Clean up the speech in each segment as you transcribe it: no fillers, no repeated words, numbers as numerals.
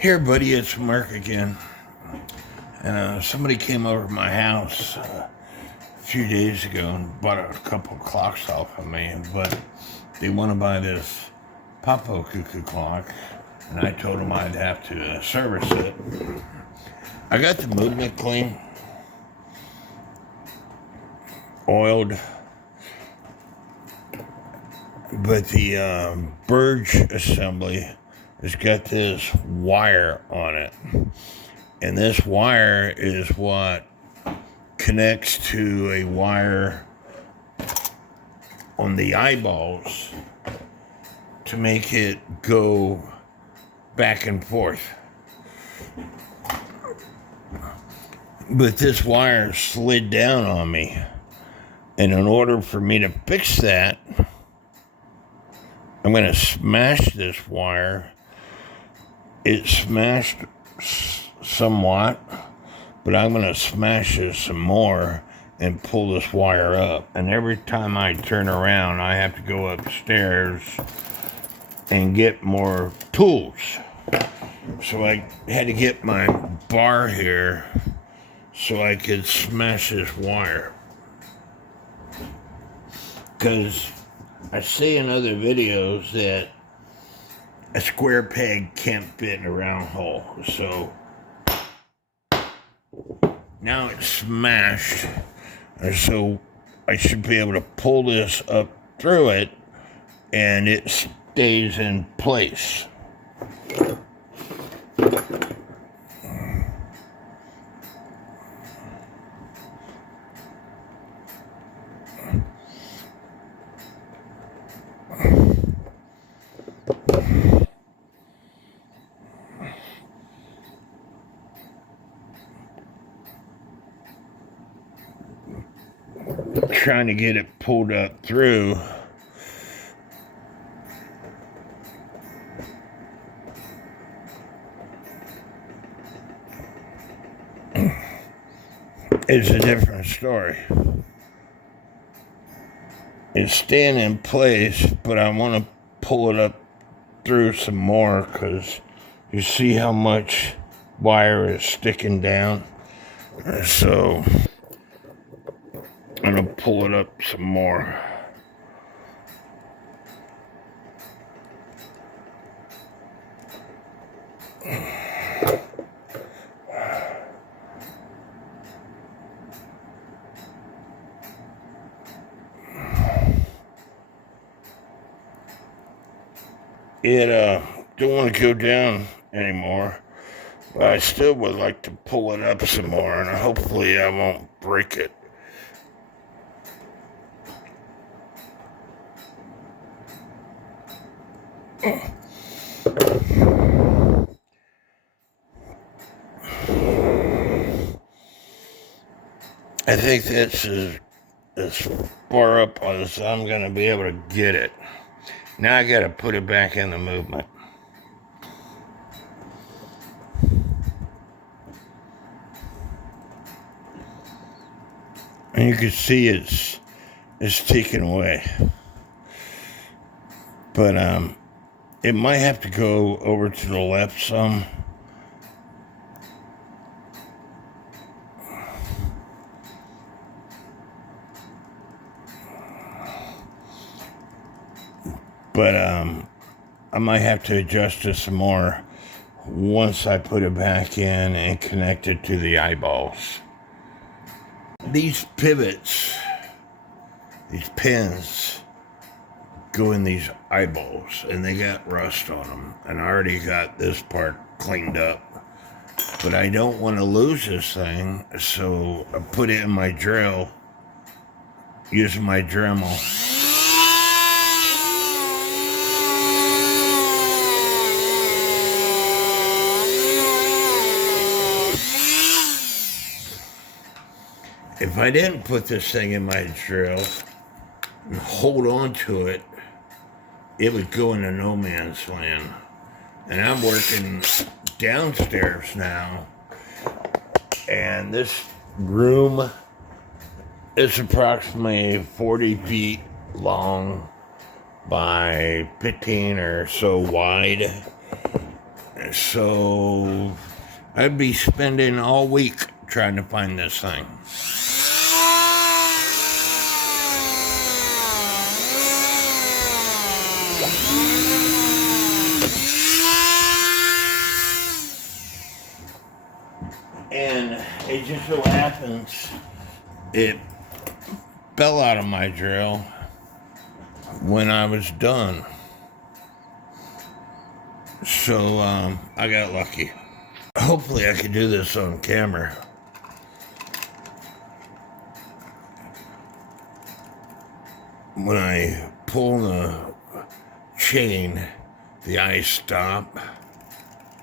Here, buddy, it's Mark again. And somebody came over to my house a few days ago and bought a couple of clocks off of me, but they want to buy this Poppo cuckoo clock, and I told them I'd have to service it. I got the movement clean, oiled, but the Burge assembly has got this wire on it. And this wire is what connects to a wire on the eyeballs to make it go back and forth. But this wire slid down on me. And in order for me to fix that, I'm going to smash this wire. It smashed somewhat, but I'm going to smash it some more and pull this wire up. And every time I turn around, I have to go upstairs and get more tools. So I had to get my bar here so I could smash this wire. Because I see in other videos that a square peg can't fit in a round hole. So now it's smashed. And so I should be able to pull this up through it and it stays in place. Trying to get it pulled up through. Is a different story. It's staying in place, but I want to pull it up through some more because you see how much wire is sticking down. So I'm going to pull it up some more. It don't want to go down anymore, but I still would like to pull it up some more, and hopefully I won't break it. I think that's as far up as I'm going to be able to get it. Now I got to put it back in the movement. And you can see it's taken away. But it might have to go over to the left some. But I might have to adjust it some more once I put it back in and connect it to the eyeballs. These pivots, these pins, go in these eyeballs, and they got rust on them. And I already got this part cleaned up. But I don't want to lose this thing, so I put it in my drill, using my Dremel. If I didn't put this thing in my drill and hold on to it, it would go into no man's land. And I'm working downstairs now, and this room is approximately 40 feet long by 15 or so wide. So I'd be spending all week trying to find this thing. And it just so happens it fell out of my drill when I was done. So I got lucky. Hopefully I could do this on camera. When I pull the chain, the eyes stop.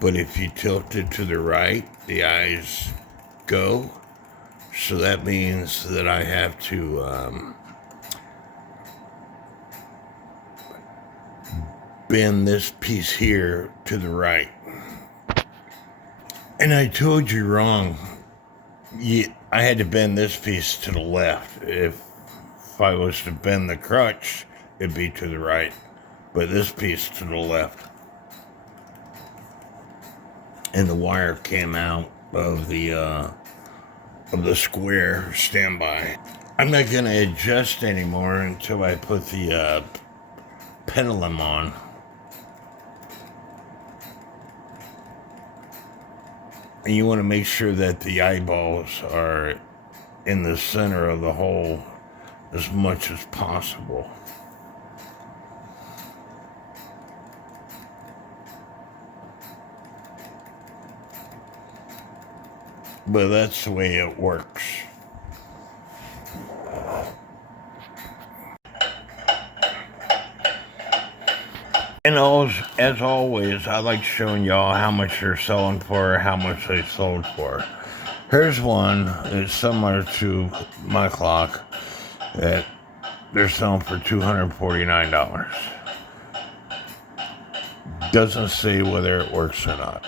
But if you tilt it to the right, the eyes go. So that means that I have to bend this piece here to the right. And I told you wrong. I had to bend this piece to the left. If I was to bend the crutch, it'd be to the right. But this piece to the left. And the wire came out of the square standby. I'm not gonna adjust anymore until I put the pendulum on. And you want to make sure that the eyeballs are in the center of the hole as much as possible. But that's the way it works. And as always, I like showing y'all how much they're selling for, how much they sold for. Here's one that's similar to my clock that they're selling for $249. Doesn't say whether it works or not.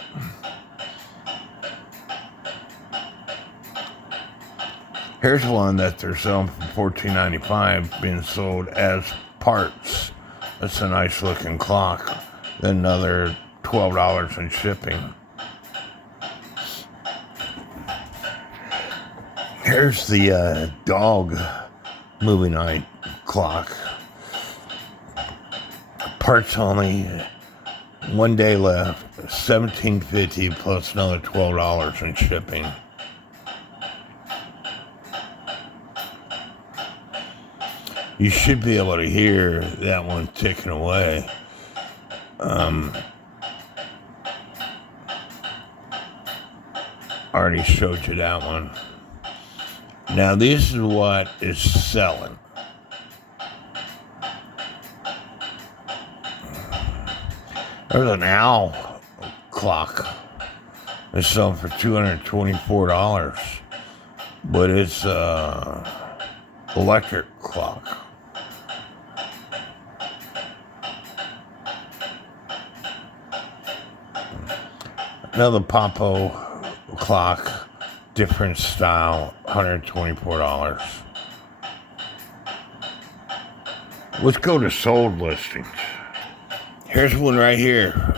Here's one that they're selling for $14.95, being sold as parts. That's a nice looking clock. Then another $12 in shipping. Here's the dog movie night clock. Parts only, 1 day left, $17.50 plus another $12 in shipping. You should be able to hear that one ticking away. Already showed you that one. Now this is what is selling. There's an owl clock. It's selling for $224, but it's electric clock. Another Poppo clock, different style, $124. Let's go to sold listings. Here's one right here.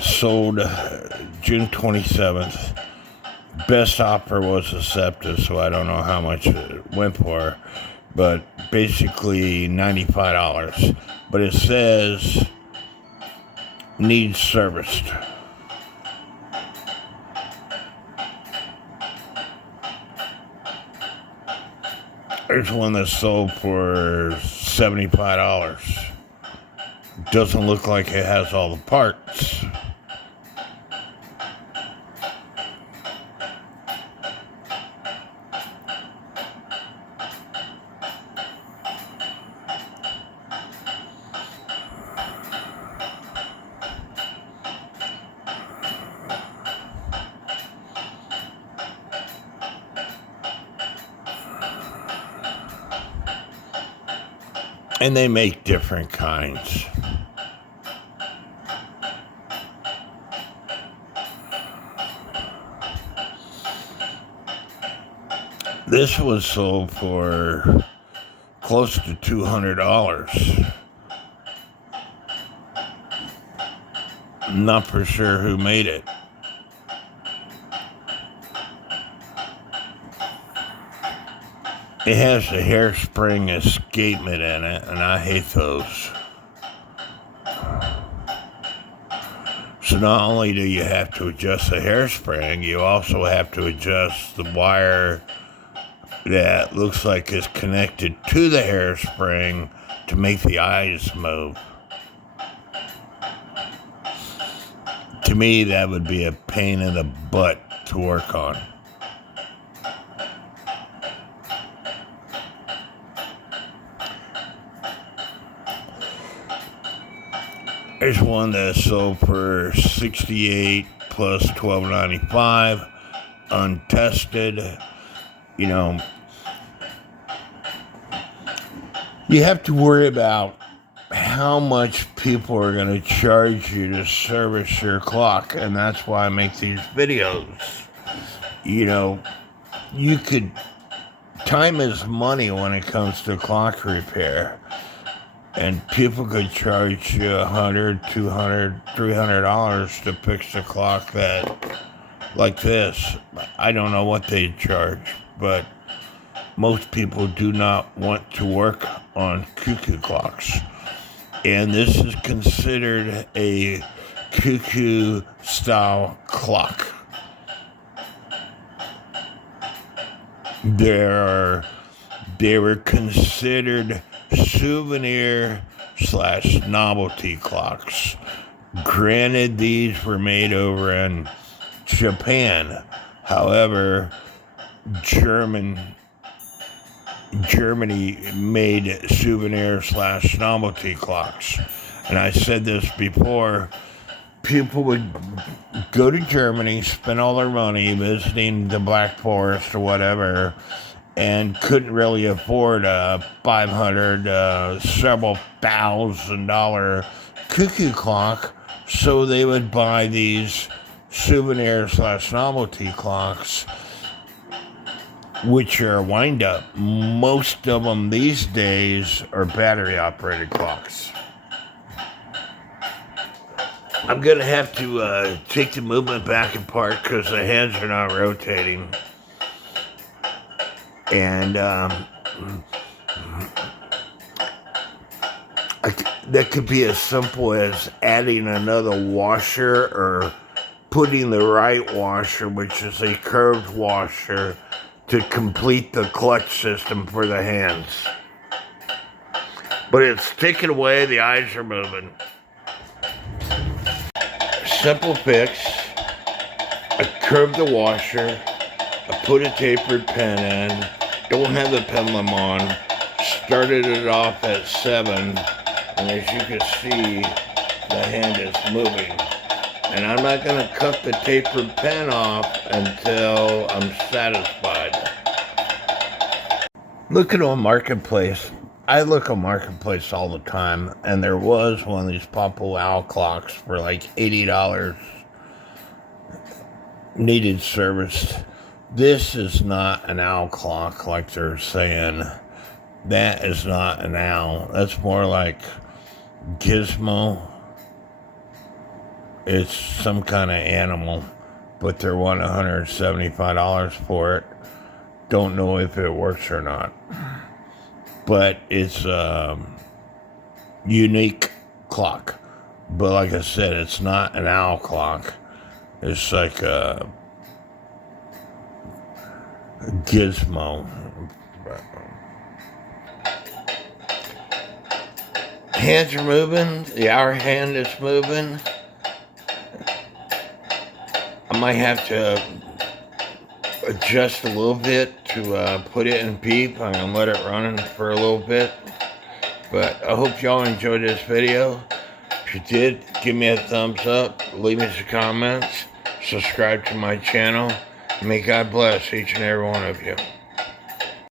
Sold June 27th. Best offer was accepted, so I don't know how much it went for, but basically $95. But it says needs serviced. There's one that's sold for $75. Doesn't look like it has all the parts. And they make different kinds. This was sold for close to $200. Not for sure who made it. It has a hairspring escapement in it, and I hate those. So not only do you have to adjust the hairspring, you also have to adjust the wire that looks like it's connected to the hairspring to make the eyes move. To me, that would be a pain in the butt to work on. There's one that's sold for $68 plus $12.95, untested. You know, you have to worry about how much people are going to charge you to service your clock, and that's why I make these videos. You know, time is money when it comes to clock repair, and people could charge you $100, $200, $300 to fix a clock like this. I don't know what they charge, but most people do not want to work on cuckoo clocks. And this is considered a cuckoo style clock. They were considered souvenir/novelty clocks. Granted, these were made over in Japan. However, Germany made souvenir/novelty clocks. And I said this before, people would go to Germany, spend all their money visiting the Black Forest or whatever, and couldn't really afford a $500, several $1,000 cuckoo clock, so they would buy these souvenir/novelty clocks, which are wind up. Most of them these days are battery operated clocks. I'm going to have to take the movement back apart because the hands are not rotating. And that could be as simple as adding another washer or putting the right washer, which is a curved washer, to complete the clutch system for the hands. But it's ticking away, the eyes are moving. Simple fix. I curved the washer, I put a tapered pen in, don't have the pendulum on, started it off at 7, and as you can see, the hand is moving. And I'm not going to cut the tapered pen off until I'm satisfied. Looking on Marketplace, I look on Marketplace all the time, and there was one of these Poppo owl clocks for like $80, needed serviced. This is not an owl clock like they're saying. That is not an owl. That's more like gizmo. It's some kind of animal, but they're wanting $175 for it. Don't know if it works or not. But it's a unique clock. But like I said, it's not an owl clock. It's like a gizmo. Hands are moving. The hour hand is moving. I might have to adjust a little bit to put it in beep. I'm going to let it run for a little bit. But I hope y'all enjoyed this video. If you did, give me a thumbs up. Leave me some comments. Subscribe to my channel. May God bless each and every one of you.